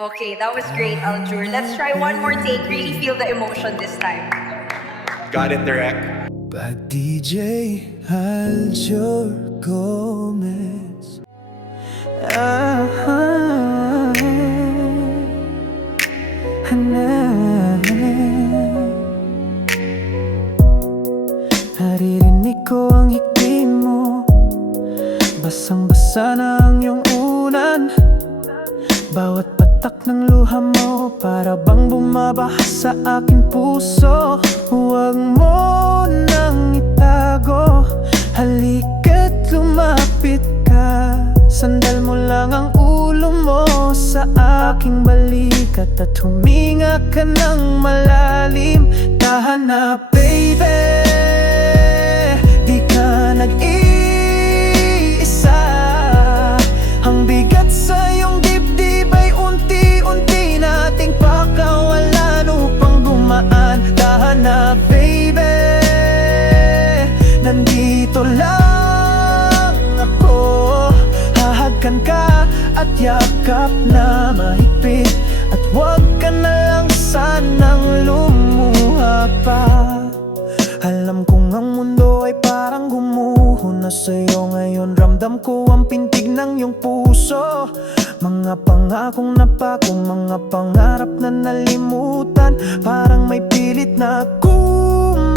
Okay, that was great, Aljur. Let's try one more take. Really feel the emotion this time. Got it, Direk. Bad DJ Aljur Gomez. Ah, ah, naririnig ko ang hikbi mo, basang-basa na ang iyong unan. Bawat patak ng luha mo para bang bumabaha sa aking puso. Huwag mo nang itago, halika't lumapit ka. Sandal mo lang ang ulo mo sa aking balikat at huminga ka ng malalim. Tahan na baby, di ka nag-iisa. Ang bigat sa iyong dibdib ay unti-unti nating pakawalan upang gumaan. Tahan na baby, nandito lang ako. Hahagkan ka at yakap na mahigpit, at huwag ka na lang sanang lumuha pa. Alam kong ang mundo ay parang gumuho na sa'yo ngayon. Ramdam ko ang pintig ng iyong puso. Mga pangakong napako, mga pangarap na nalimutan. Parang may pilit na kumakapit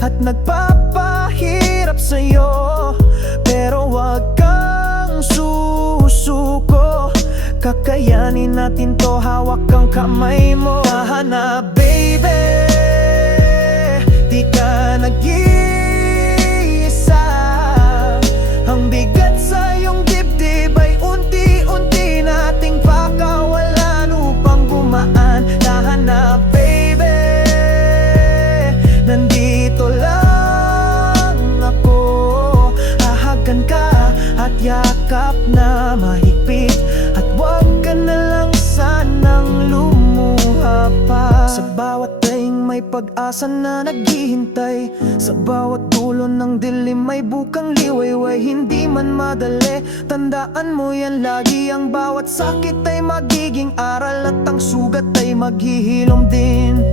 at nagpapahirap sa'yo. Pero wag kang susuko, kakayanin natin to, hawak ang kamay mo. Tahan na baby, di ka nag-iisa. Ang bigat sa iyong dibdib ay unti-unti nating pakawalan upang gumaan. Tahan na baby, nandito lang ako. Hahagan ka at yakap na mahigpit, at huwag ka na lang sanang lumuha pa. Sa bawat daing may pag-asa na naghihintay, sa bawat dulo ng dilim may bukang liwayway. Hindi man madali, tandaan mo yan lagi. Ang bawat sakit ay magiging aral, at ang sugat ay maghihilom din.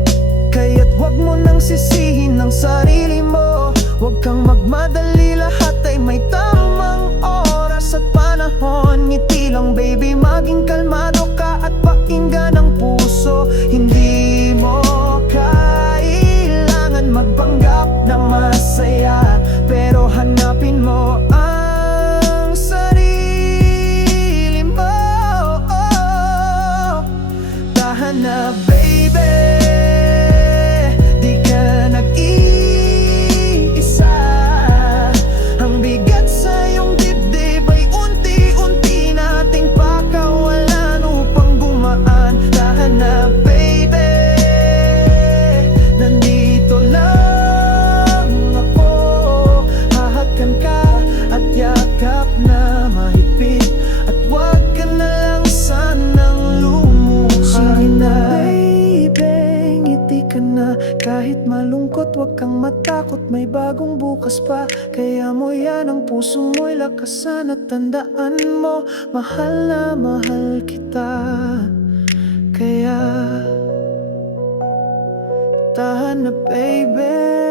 Kaya't huwag mo nang sisihin ang sarili mo. Huwag kang magmadali, lahat ay may tamang oras at panahon. Ngiti lang baby, maging kalmado ka at pakinggan ang puso. Hindi mo kailangan magpanggap na masaya, pero hanapin mo ang sarili mo. Tahan na baby, di ka nag-iisa. Ang bigat sa iyong dibdib ay unti-unti nating pakawalan upang gumaan. Tahan na baby, nandito lang ako. Hahagkan ka at yakap na mahigpit, at huwag ka na lang sanang lumuha. Sige na baby, ngiti ka na. Kahit malungkot, huwag kang matakot, may bagong bukas pa. Kaya mo yan ang puso mo'y lakasan, at tandaan mo, mahal na mahal kita. Kaya tahan na baby.